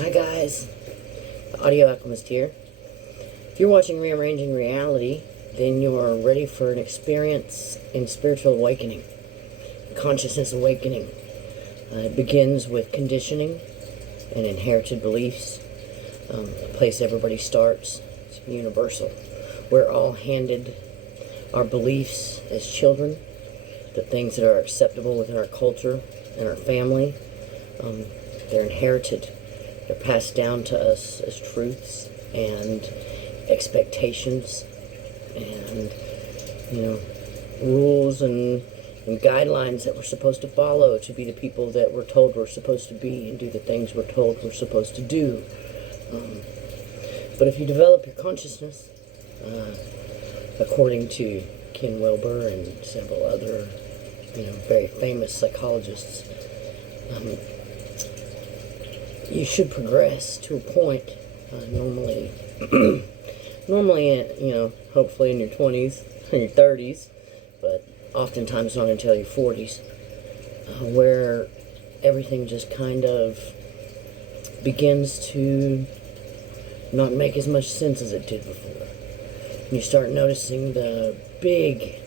Hi guys, the Audio Alchemist here. If you're watching Rearranging Reality, then you're ready for an experience in spiritual awakening, consciousness awakening. It begins with conditioning and inherited beliefs, a place everybody starts. It's universal. We're all handed our beliefs as children, the things that are acceptable within our culture and our family. They're inherited. They're passed down to us as truths and expectations and, rules and guidelines that we're supposed to follow to be the people that we're told we're supposed to be and do the things we're told we're supposed to do. But if you develop your consciousness, according to Ken Wilber and several other, very famous psychologists, you should progress to a point, normally, hopefully in your 20s, in your 30s, but oftentimes not until your 40s, where everything just kind of begins to not make as much sense as it did before. And you start noticing the big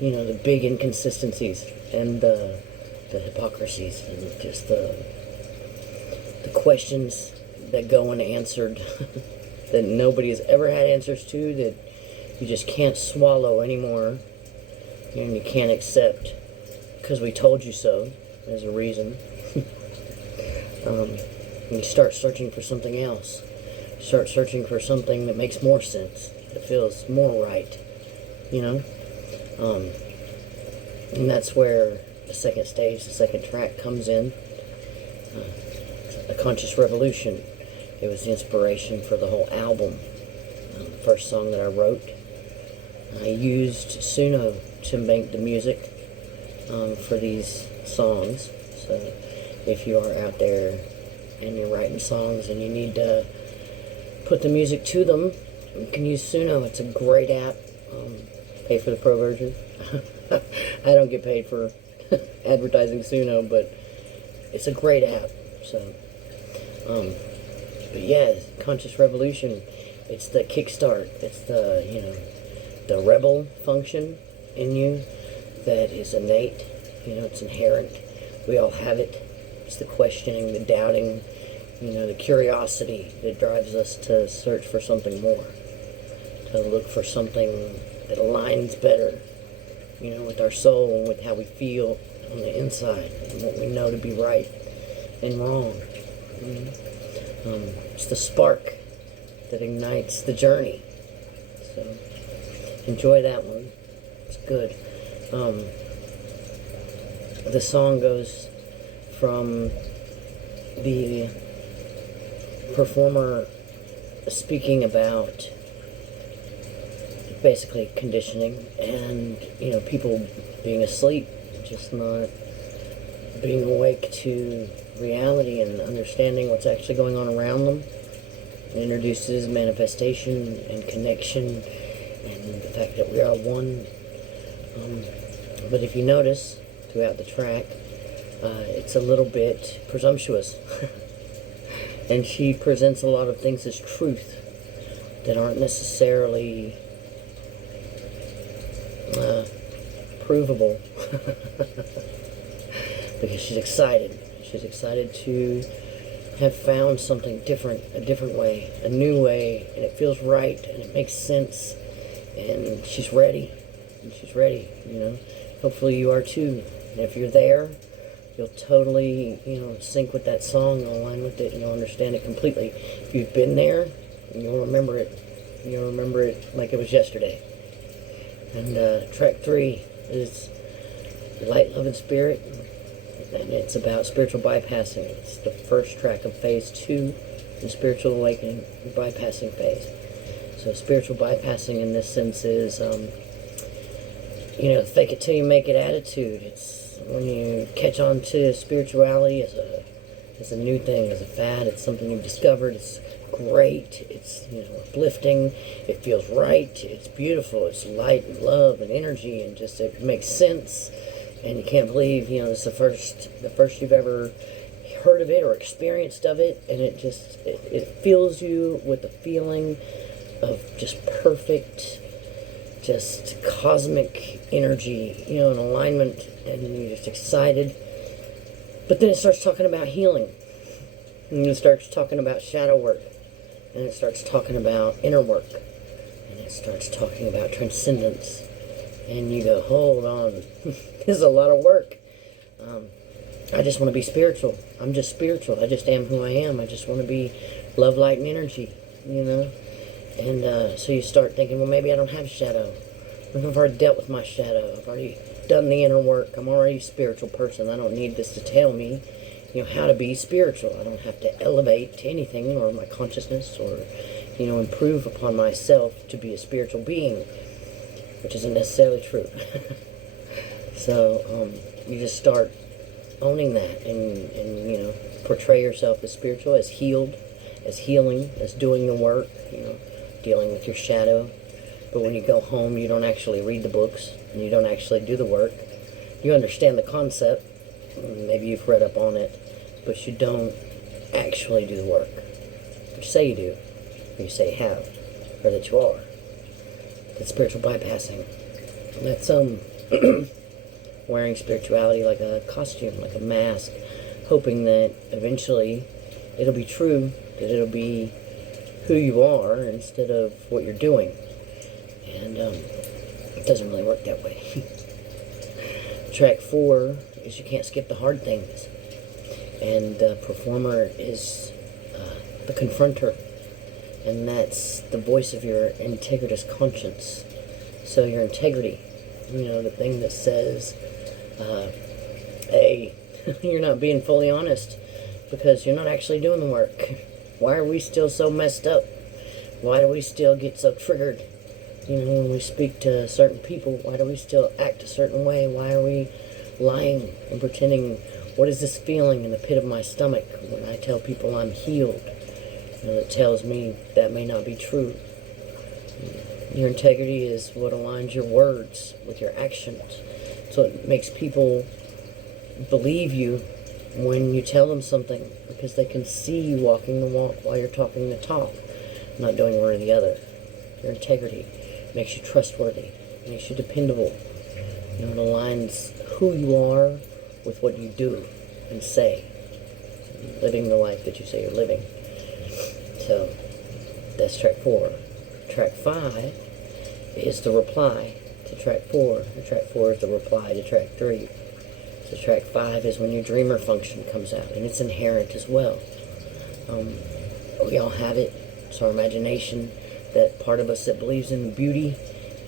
inconsistencies and the hypocrisies and just the questions that go unanswered that nobody has ever had answers to, that you just can't swallow anymore and you can't accept because we told you so as a reason. And you start searching for something else. Start searching for something that makes more sense, that feels more right, and that's where the second stage, the second track comes in. A Conscious Revolution. It was the inspiration for the whole album. The first song that I wrote. I used Suno to make the music for these songs. So if you are out there and you're writing songs and you need to put the music to them, you can use Suno. It's a great app. Pay for the pro version. I don't get paid for advertising Suno, but it's a great app. So but yeah, Conscious Revolution, it's the kickstart. It's the rebel function in you that is innate. It's inherent. We all have it. It's the questioning, the doubting, the curiosity that drives us to search for something more, to look for something that aligns better, with our soul and with how we feel on the inside and what we know to be right and wrong. It's the spark that ignites the journey. So enjoy that one. It's good. The song goes from the performer speaking about basically conditioning and people being asleep, just not being awake to reality and understanding what's actually going on around them. It introduces manifestation and connection and the fact that we are one. But if you notice throughout the track, it's a little bit presumptuous. And she presents a lot of things as truth that aren't necessarily provable. Because she's excited. She's excited to have found something different, a different way, a new way, and it feels right, and it makes sense, and she's ready, Hopefully you are too, and if you're there, you'll totally, sync with that song, align with it, and you'll understand it completely. If you've been there, you'll remember it. You'll remember it like it was yesterday. And track 3 is Light, Love, and Spirit. And it's about spiritual bypassing. It's the first track of phase 2 in spiritual awakening, bypassing phase. So spiritual bypassing in this sense is, fake it till you make it attitude. It's when you catch on to spirituality as a new thing, as a fad. It's something you've discovered. It's great. It's uplifting. It feels right. It's beautiful. It's light and love and energy, and just it makes sense. And you can't believe, it's the first you've ever heard of it or experienced of it, and it fills you with the feeling of just perfect, just cosmic energy, an alignment, and you're just excited. But then it starts talking about healing, and it starts talking about shadow work, and it starts talking about inner work, and it starts talking about transcendence, and you go, hold on, this is a lot of work. I just want to be spiritual. I'm just spiritual. I just am who I am. I just want to be love, light, and energy, And so you start thinking, well, maybe I don't have shadow. I've already dealt with my shadow. I've already done the inner work. I'm already a spiritual person. I don't need this to tell me, how to be spiritual. I don't have to elevate to anything or my consciousness or, improve upon myself to be a spiritual being, which isn't necessarily true. So you just start owning that and portray yourself as spiritual, as healed, as healing, as doing the work, dealing with your shadow. But when you go home, you don't actually read the books and you don't actually do the work. You understand the concept, maybe you've read up on it, but you don't actually do the work. You say you do, or you say you have, or that you are. That's spiritual bypassing. That's wearing spirituality like a costume, like a mask, hoping that eventually it'll be true, that it'll be who you are instead of what you're doing. And it doesn't really work that way. Track 4 is you can't skip the hard things. And the performer is the confronter. And that's the voice of your integritous conscience. So your integrity, the thing that says, hey, you're not being fully honest because you're not actually doing the work. Why are we still so messed up? Why do we still get so triggered? When we speak to certain people, why do we still act a certain way? Why are we lying and pretending? What is this feeling in the pit of my stomach when I tell people I'm healed? It tells me that may not be true. Your integrity is what aligns your words with your actions. So it makes people believe you when you tell them something because they can see you walking the walk while you're talking the talk, not doing one or the other. Your integrity makes you trustworthy, makes you dependable. It aligns who you are with what you do and say, living the life that you say you're living. So that's track 4. Track 5 is the reply to track 4. And track 4 is the reply to track 3. So track 5 is when your dreamer function comes out, and it's inherent as well. We all have it. It's our imagination, that part of us that believes in beauty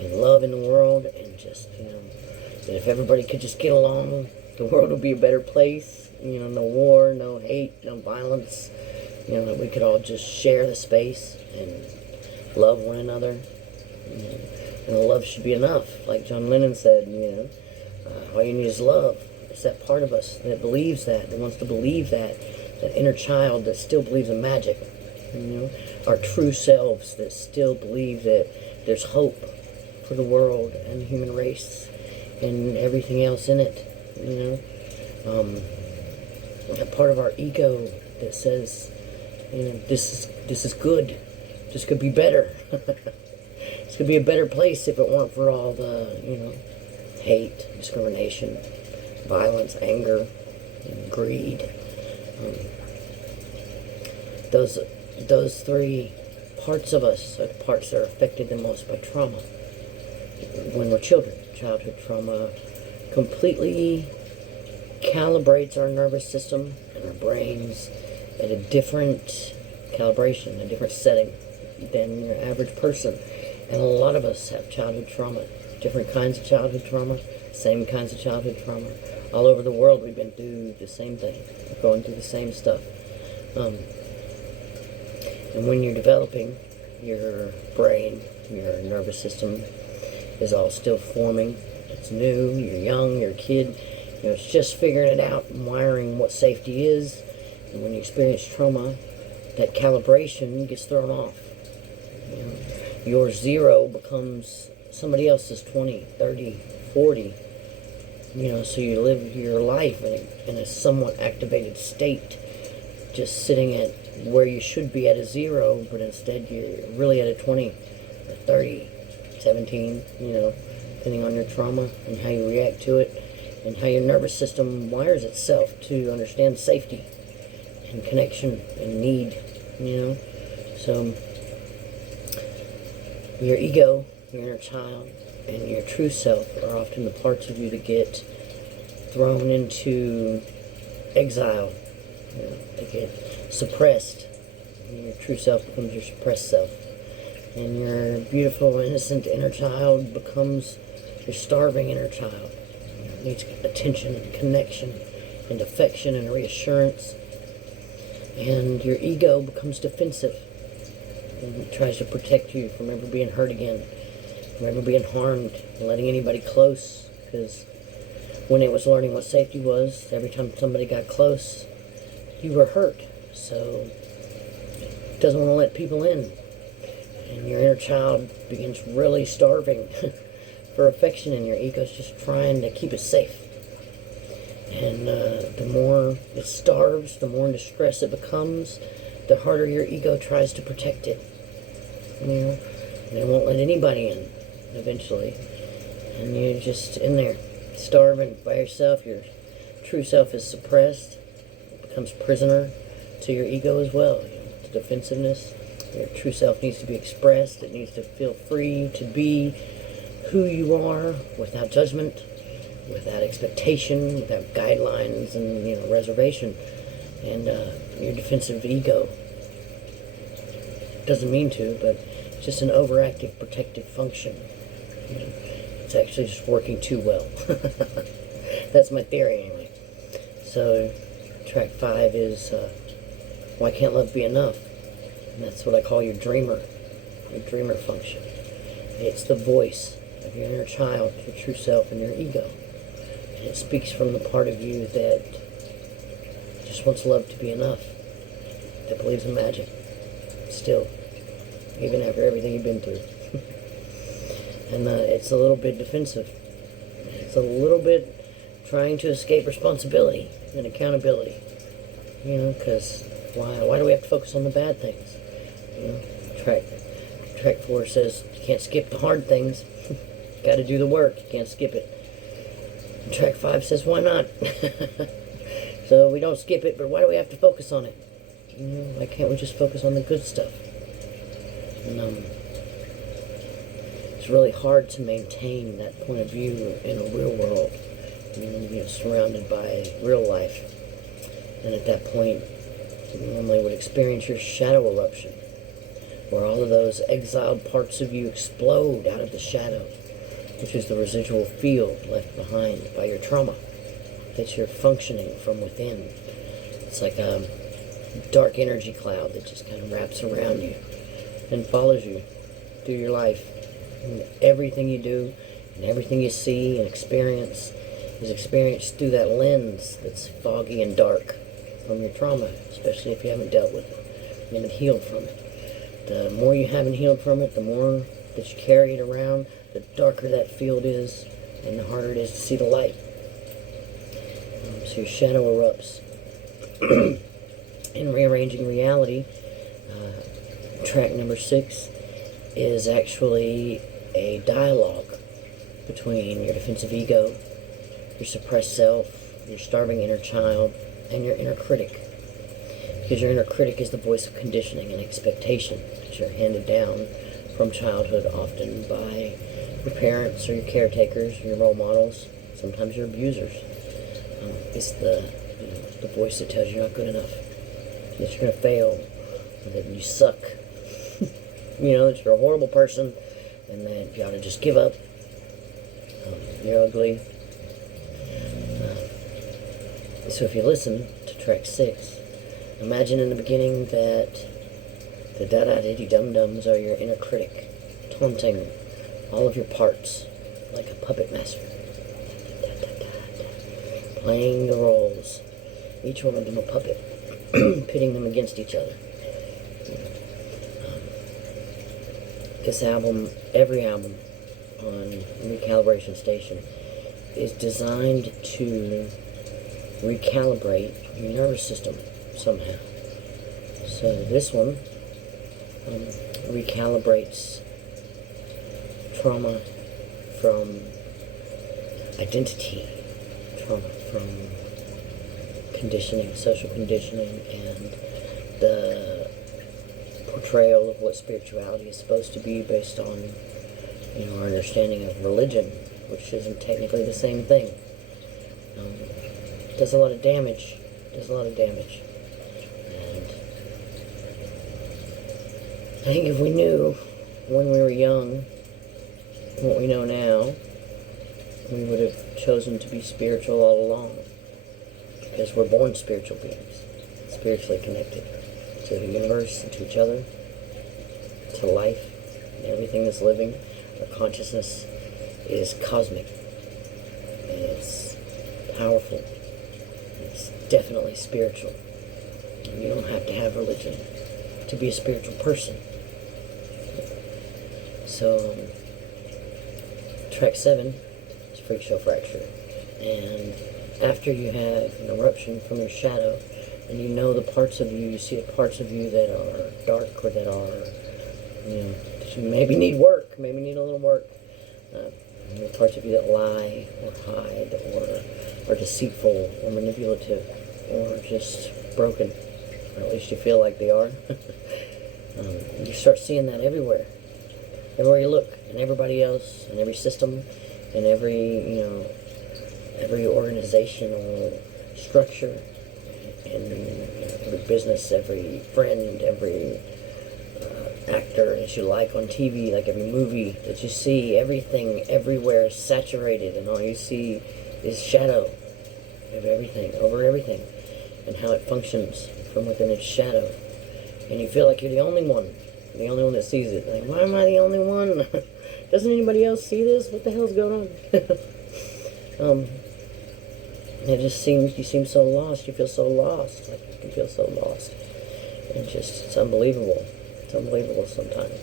and love in the world, and just, that if everybody could just get along, the world would be a better place. No war, no hate, no violence. That we could all just share the space and love one another. And love should be enough. Like John Lennon said, all you need is love. It's that part of us that believes that wants to believe that inner child that still believes in magic. Our true selves that still believe that there's hope for the world and the human race and everything else in it. A part of our ego that says, this is good. This could be better. This could be a better place if it weren't for all the, hate, discrimination, violence, anger, greed. Those 3 parts of us are the parts that are affected the most by trauma. When we're children, childhood trauma completely calibrates our nervous system and our brains at a different calibration, a different setting than your average person. And a lot of us have childhood trauma, different kinds of childhood trauma, same kinds of childhood trauma. All over the world, we've been through the same thing, going through the same stuff. And when you're developing, your brain, your nervous system is all still forming. It's new, you're young, you're a kid. It's just figuring it out and wiring what safety is. And when you experience trauma, that calibration gets thrown off. Your 0 becomes somebody else's 20, 30, 40. so you live your life in a somewhat activated state, just sitting at where you should be at a 0, but instead you're really at a 20 or 30, 17, depending on your trauma and how you react to it and how your nervous system wires itself to understand safety and connection and need, So your ego, your inner child, and your true self are often the parts of you that get thrown into exile. They get suppressed. Your true self becomes your suppressed self. And your beautiful, innocent inner child becomes your starving inner child. It needs attention and connection and affection and reassurance. And your ego becomes defensive. And it tries to protect you from ever being hurt again, from ever being harmed, and letting anybody close. Because when it was learning what safety was, every time somebody got close, you were hurt. So it doesn't want to let people in. And your inner child begins really starving for affection, and your ego's just trying to keep it safe. And the more it starves, the more in distress it becomes, the harder your ego tries to protect it. And it won't let anybody in eventually. And you're just in there, starving by yourself. Your true self is suppressed. It becomes prisoner to your ego as well. The defensiveness. Your true self needs to be expressed. It needs to feel free to be who you are without judgment, without expectation, without guidelines and reservation. And your defensive ego doesn't mean to, but it's just an overactive protective function. It's actually just working too well. That's my theory anyway. So track 5 is why can't love be enough? And that's what I call your dreamer function. It's the voice of your inner child, your true self, and your ego. And it speaks from the part of you that just wants love to be enough, that believes in magic, still, even after everything you've been through. And it's a little bit defensive. It's a little bit trying to escape responsibility and accountability. Because why do we have to focus on the bad things? Track 4 says you can't skip the hard things. Got to do the work. You can't skip it. And track 5 says why not? So we don't skip it, but why do we have to focus on it? Why can't we just focus on the good stuff? And it's really hard to maintain that point of view in a real world. Surrounded by real life. And at that point, you normally would experience your shadow eruption, where all of those exiled parts of you explode out of the shadow, which is the residual field left behind by your trauma. It's your functioning from within. It's like a dark energy cloud that just kind of wraps around you and follows you through your life. And everything you do and everything you see and experience is experienced through that lens that's foggy and dark from your trauma, especially if you haven't dealt with it, you haven't healed from it. The more you haven't healed from it, the more that you carry it around, the darker that field is, and the harder it is to see the light. So your shadow erupts. In Rearranging Reality, track number 6 is actually a dialogue between your defensive ego, your suppressed self, your starving inner child, and your inner critic. Because your inner critic is the voice of conditioning and expectation that you're handed down from childhood, often by your parents or your caretakers, your role models, sometimes your abusers. It's the voice that tells you you're not good enough, that you're going to fail, that you suck, that you're a horrible person, and that you ought to just give up. You're ugly. So if you listen to track 6, imagine in the beginning that the da-da-diddy-dum-dums are your inner critic, taunting all of your parts like a puppet master, playing the roles, each one of them a puppet, pitting them against each other. This album, every album on Recalibration Station, is designed to recalibrate your nervous system somehow. So this one recalibrates trauma from identity, trauma from conditioning, social conditioning, and the portrayal of what spirituality is supposed to be based on, our understanding of religion, which isn't technically the same thing. Does a lot of damage. And I think if we knew when we were young what we know now, we would have chosen to be spiritual all along. Because we're born spiritual beings, spiritually connected to the universe and to each other, to life, and everything that's living. Our consciousness is cosmic. It's powerful. It's definitely spiritual. And you don't have to have religion to be a spiritual person. So, track 7 is Freak Show Fracture. And after you have an eruption from your shadow, and you know the parts of you see the parts of you that are dark, or that are, that you maybe need work, maybe need a little work. The parts of you that lie, or hide, or are deceitful, or manipulative, or just broken, or at least you feel like they are. You start seeing that everywhere you look, and everybody else, and every system, and every organizational structure, and every business, every friend, every actor that you like on TV, like every movie that you see, everything everywhere is saturated, and all you see is shadow of everything, over everything, and how it functions from within its shadow. And you feel like you're the only one that sees it. Like, why am I the only one? Doesn't anybody else see this? What the hell's going on? It just seems, you seem so lost. You feel so lost. Like, you feel so lost. And it's unbelievable. It's unbelievable sometimes.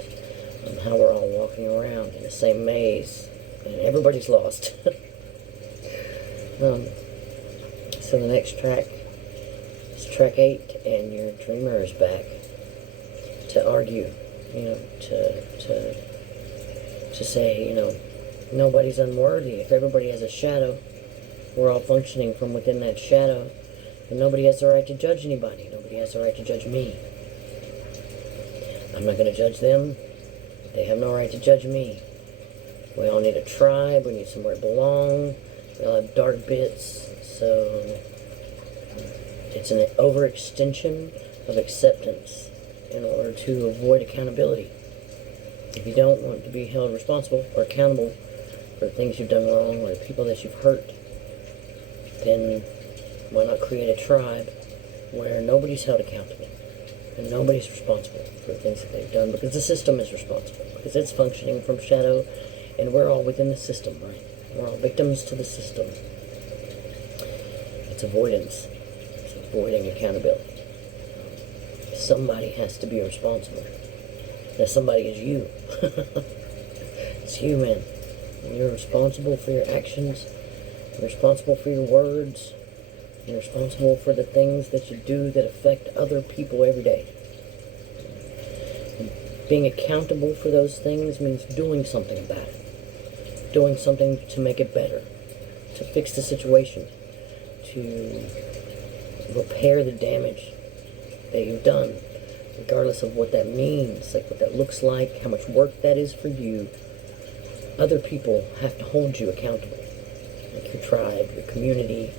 How we're all walking around in the same maze. And everybody's lost. So the next track is track 8, and your dreamer is back to argue, to say, nobody's unworthy. If everybody has a shadow, we're all functioning from within that shadow, and nobody has the right to judge anybody. Nobody has the right to judge me. I'm not going to judge them. They have no right to judge me. We all need a tribe. We need somewhere to belong. We all have dark bits. So it's an overextension of acceptance in order to avoid accountability. If you don't want to be held responsible or accountable for the things you've done wrong or the people that you've hurt, then why not create a tribe where nobody's held accountable and nobody's responsible for the things that they've done, because the system is responsible, because it's functioning from shadow, and we're all within the system, right? We're all victims to the system. It's avoidance. It's avoiding accountability. Somebody has to be responsible. That somebody is you. It's you, man. And you're responsible for your actions. You're responsible for your words. You're responsible for the things that you do that affect other people every day. And being accountable for those things means doing something about it. Doing something to make it better. To fix the situation. To repair the damage that you've done. Regardless of what that means, like what that looks like, how much work that is for you. Other people have to hold you accountable. Like your tribe, your community,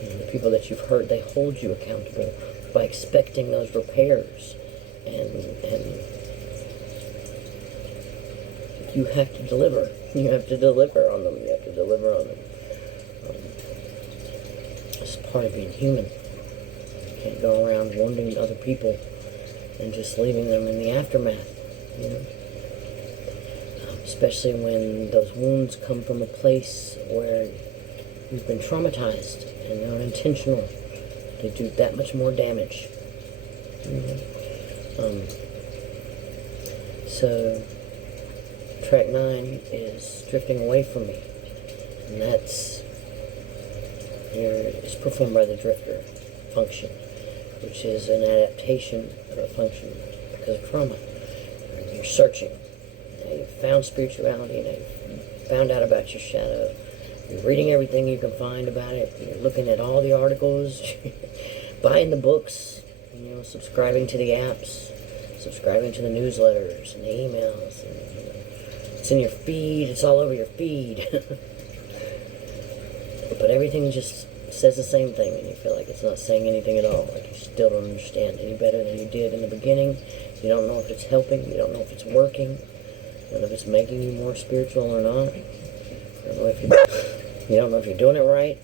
the people that you've hurt, they hold you accountable by expecting those repairs. And you have to deliver. You have to deliver on them. You have to deliver on them. It's part of being human. You can't go around wounding other people and just leaving them in the aftermath, especially when those wounds come from a place where you've been traumatized and they're intentional. They do that much more damage. So track 9 is drifting away from me, and that's It's performed by the drifter function, which is an adaptation of a function because of trauma. And you're searching. Now you've found spirituality. Now you've found out about your shadow. You're reading everything you can find about it. You're looking at all the articles, buying the books, subscribing to the apps, subscribing to the newsletters and the emails. And, it's in your feed. It's all over your feed. But everything just says the same thing, and you feel like it's not saying anything at all. Like you still don't understand any better than you did in the beginning. You don't know if it's helping. You don't know if it's working. You don't know if it's making you more spiritual or not. You don't know if you're doing it right.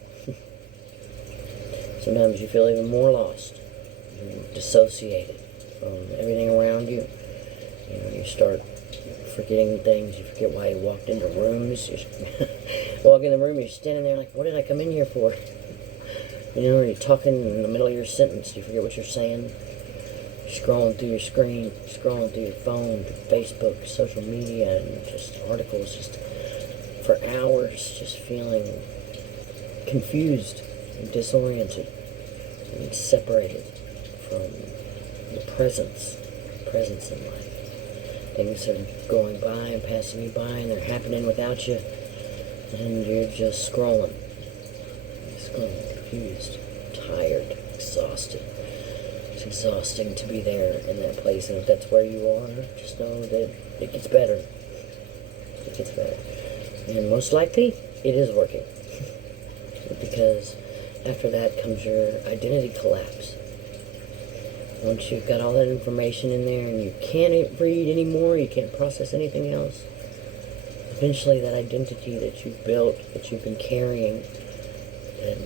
Sometimes you feel even more lost. You're dissociated from everything around you. You start forgetting things. You forget why you walked into rooms. You walk in the room, you're standing there like, what did I come in here for? You're talking in the middle of your sentence. You forget what you're saying. You're scrolling through your screen, scrolling through your phone, to Facebook, social media, and just articles, just for hours, just feeling confused and disoriented and separated from the presence in life. Things are going by and passing you by, and they're happening without you, and you're just scrolling, confused, tired, exhausted. It's exhausting to be there in that place, and if that's where you are, just know that it gets better. It gets better. And most likely, it is working. Because after that comes your identity collapse. Once you've got all that information in there and you can't read anymore, you can't process anything else, eventually that identity that you've built, that you've been carrying, that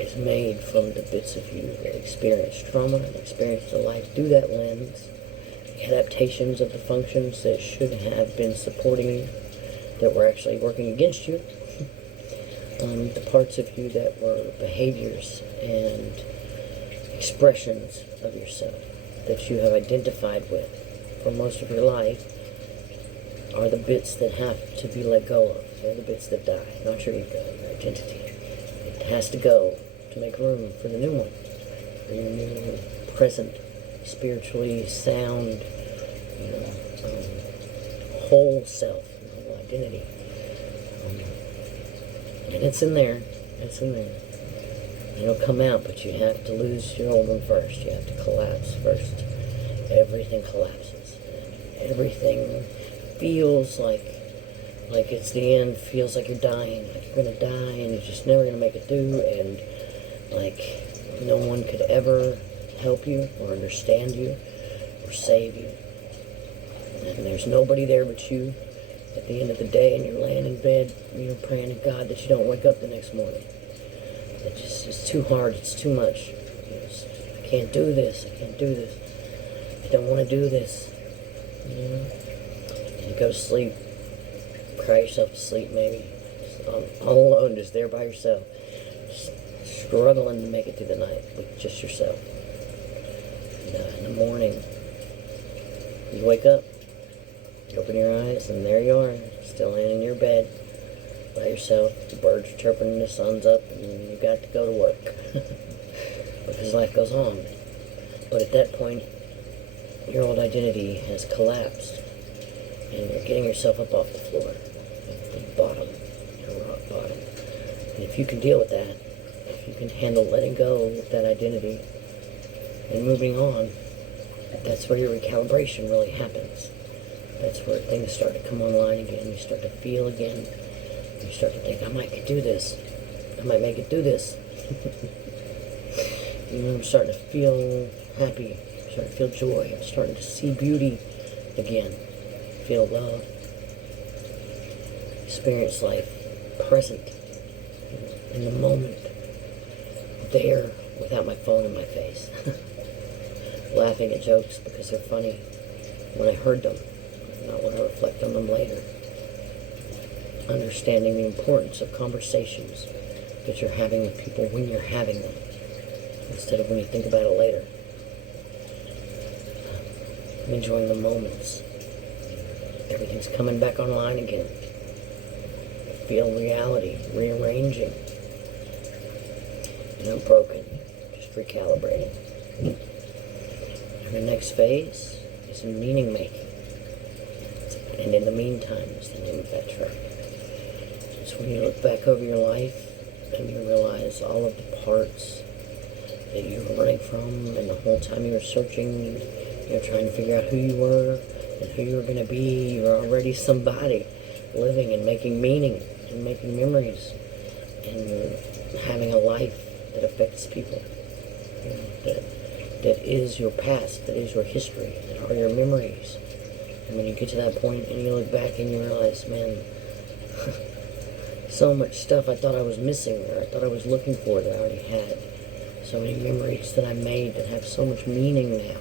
is made from the bits of you that experienced trauma and experienced the life through that lens, the adaptations of the functions that should have been supporting you, that were actually working against you, the parts of you that were behaviors and expressions of yourself that you have identified with for most of your life are the bits that have to be let go of. They're the bits that die, not your ego, your identity. It has to go to make room for the new one, for your new present, spiritually sound, whole self, whole identity. And it's in there. It's in there. It'll come out, but you have to lose your old one first. You have to collapse first. Everything collapses. Everything feels like it's the end. Feels like you're dying. Like you're going to die and you're just never going to make it through. And like no one could ever help you or understand you or save you. And there's nobody there but you at the end of the day, and you're laying in bed, praying to God that you don't wake up the next morning. It's too hard, it's too much. I can't do this, I can't do this. I don't want to do this. And you go to sleep, cry yourself to sleep maybe, all alone, just there by yourself, just struggling to make it through the night with just yourself. And in the morning, you wake up, you open your eyes, and there you are, still laying in your bed by yourself. The birds are chirping, the sun's up, and you got to go to work because life goes on. But at that point, your old identity has collapsed, and you're getting yourself up off the floor, at the bottom, your rock bottom. And if you can deal with that, if you can handle letting go of that identity and moving on, that's where your recalibration really happens. That's where things start to come online again. You start to feel again. You start to think, I might do this. I might make it through this. I'm starting to feel happy. I'm starting to feel joy. I'm starting to see beauty again. Feel love. Experience life present, in the moment, there, without my phone in my face. Laughing at jokes because they're funny when I heard them, not when I reflect on them later. Understanding the importance of conversations that you're having with people when you're having them, instead of when you think about it later. I'm enjoying the moments. Everything's coming back online again. I feel reality rearranging. You're not broken, just recalibrating. And the next phase is meaning making. And in the meantime is the name of that track. It's when you look back over your life and you realize all of the parts that you were running from, and the whole time you were searching, trying to figure out who you were and who you were going to be. You were already somebody, living and making meaning and making memories and having a life that affects people. That is your past, that is your history, that are your memories. And when you get to that point and you look back and you realize, man, so much stuff I thought I was missing, or I thought I was looking for, that I already had. So many memories that I made that have so much meaning now,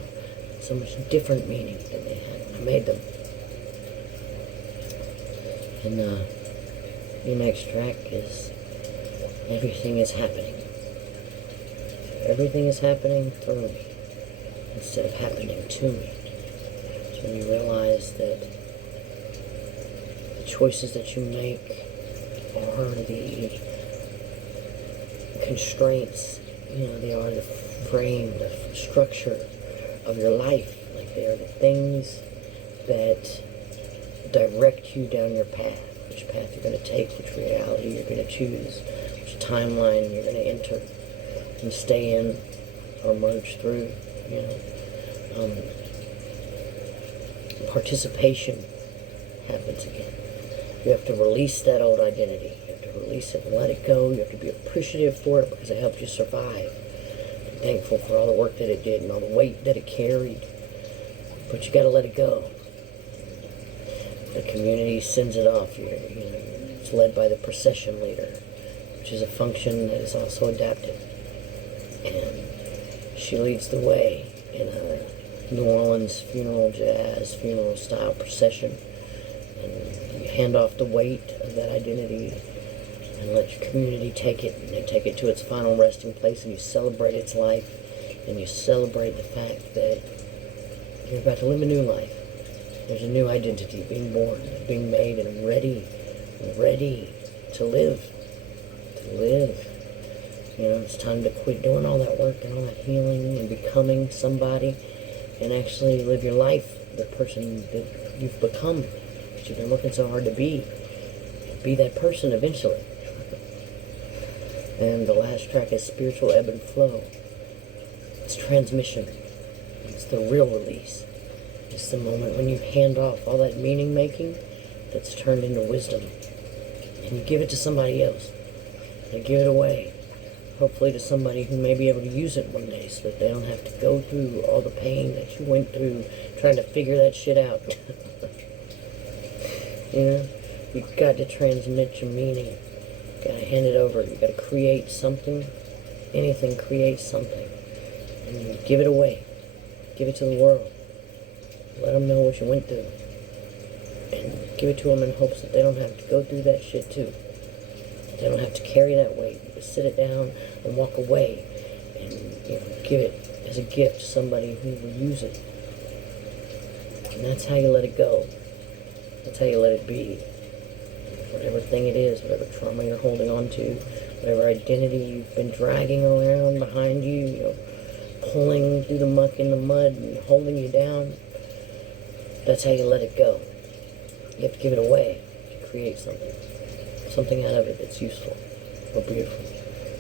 so much different meaning than they had when I made them. And the next track is everything is happening. Everything is happening through me instead of happening to me. So when you realize that the choices that you make are the constraints, they are the frame, the structure of your life. Like, they are the things that direct you down your path, which path you're going to take, which reality you're going to choose, which timeline you're going to enter and stay in or merge through. Participation happens again. You have to release that old identity. You have to release it and let it go. You have to be appreciative for it because it helped you survive. Be thankful for all the work that it did and all the weight that it carried. But you got to let it go. The community sends it off. It's led by the procession leader, which is a function that is also adaptive. And she leads the way in a New Orleans funeral style procession. And you hand off the weight of that identity and let your community take it, and they take it to its final resting place, and you celebrate its life, and you celebrate the fact that you're about to live a new life. There's a new identity being born, being made, and ready to live. It's time to quit doing all that work and all that healing and becoming somebody, and actually live your life, the person that you've become, that you've been working so hard to be. Be that person eventually. And the last track is spiritual ebb and flow. It's transmission. It's the real release. It's the moment when you hand off all that meaning making that's turned into wisdom, and you give it to somebody else. You give it away, hopefully to somebody who may be able to use it one day, so that they don't have to go through all the pain that you went through trying to figure that shit out. You've got to transmit your meaning. You've got to hand it over. You've got to create something. Anything creates something. And you give it away. Give it to the world. Let them know what you went through. And give it to them in hopes that they don't have to go through that shit too. They don't have to carry that weight. You just sit it down and walk away and give it as a gift to somebody who will use it. And that's how you let it go. That's how you let it be. Whatever thing it is, whatever trauma you're holding on to, whatever identity you've been dragging around behind you, pulling through the muck and the mud and holding you down, that's how you let it go. You have to give it away to create something out of it that's useful or beautiful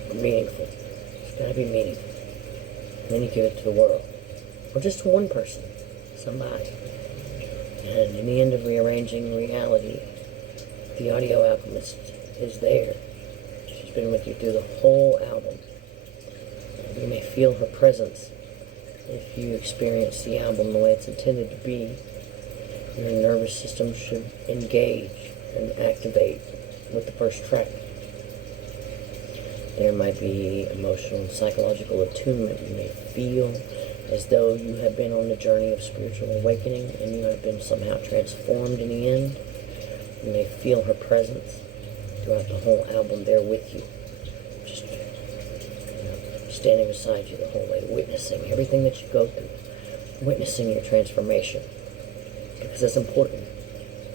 or meaningful. It's got to be meaningful. And then you give it to the world, or just to one person, somebody. And in the end of Rearranging Reality, the audio alchemist is there. She's been with you through the whole album. You may feel her presence if you experience the album the way it's intended to be. Your nervous system should engage and activate with the first track. There might be emotional and psychological attunement. You may feel as though you have been on the journey of spiritual awakening and you have been somehow transformed in the end. You may feel her presence throughout the whole album there with you. Just standing beside you the whole way, witnessing everything that you go through, witnessing your transformation. Because it's important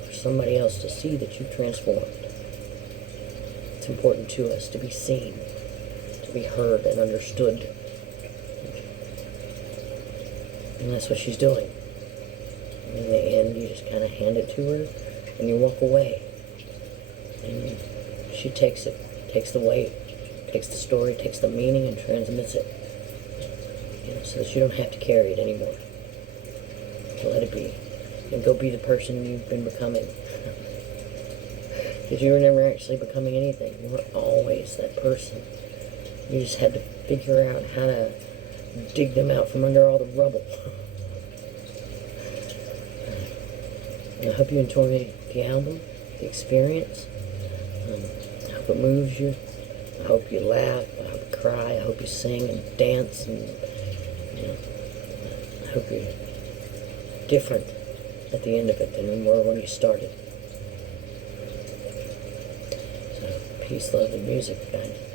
for somebody else to see that you've transformed. It's important to us to be seen, to be heard and understood. And that's what she's doing. In the end, you just kind of hand it to her, and you walk away. And she takes it, takes the weight, takes the story, takes the meaning, and transmits it. So that you don't have to carry it anymore. Let it be. And go be the person you've been becoming. Because you were never actually becoming anything. You were always that person. You just had to figure out how to dig them out from under all the rubble. And I hope you enjoy the album, the experience. I hope it moves you. I hope you laugh. I hope you cry. I hope you sing and dance. And I hope you're different at the end of it than you were when you started. So, peace, love, and music, guys.